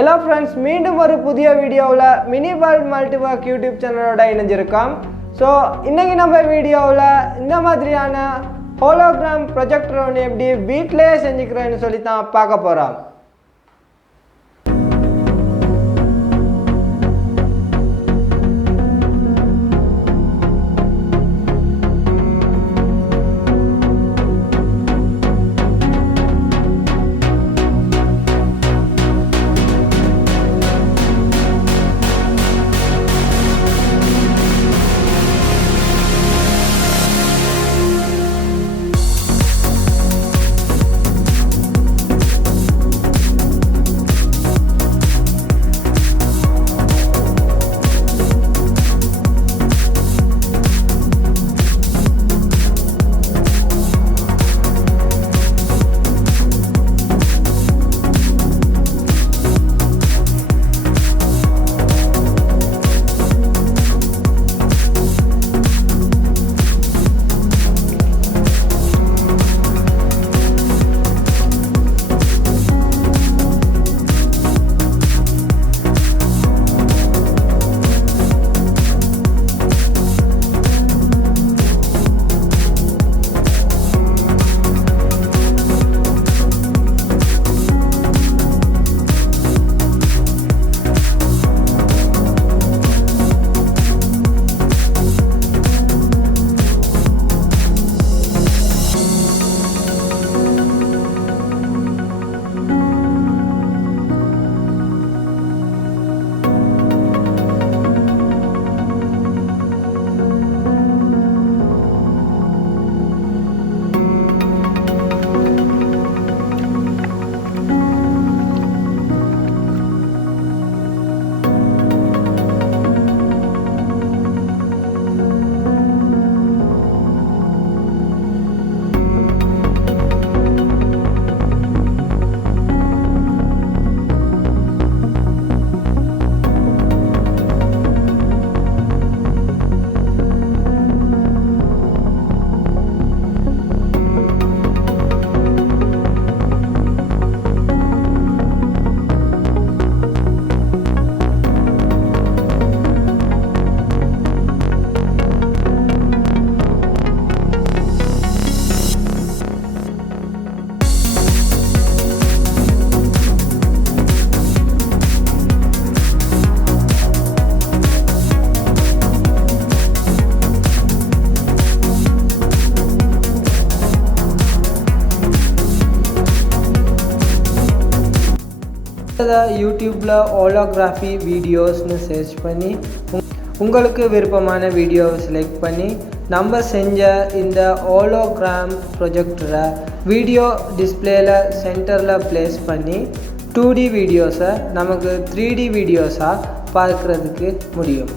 Hello friends, மீண்டும் ஒரு புதிய வீடியோவில் மினி வேர்ல்ட் மல்டிவர்க் யூடியூப் சேனலோட இணைஞ்சிருக்கோம். ஸோ இன்றைக்கி நம்ம வீடியோவில் இந்த மாதிரியான ஹோலோகிராம் ப்ரொஜெக்டர் ஒன்று எப்படி வீட்டிலே செஞ்சுக்கிறேன்னு சொல்லி தான் பார்க்க போகிறோம். யூடியூப்பில் ஹோலோகிராஃபி வீடியோஸ்னு சர்ச் பண்ணி உங்களுக்கு விருப்பமான வீடியோவை செலக்ட் பண்ணி நம்ம செஞ்ச இந்த ஹோலோகிராம் ப்ரொஜெக்டரை வீடியோ டிஸ்பிளேயில் சென்டரில் ப்ளேஸ் பண்ணி 2D வீடியோஸை நமக்கு 3D வீடியோஸாக பார்க்குறதுக்கு முடியும்.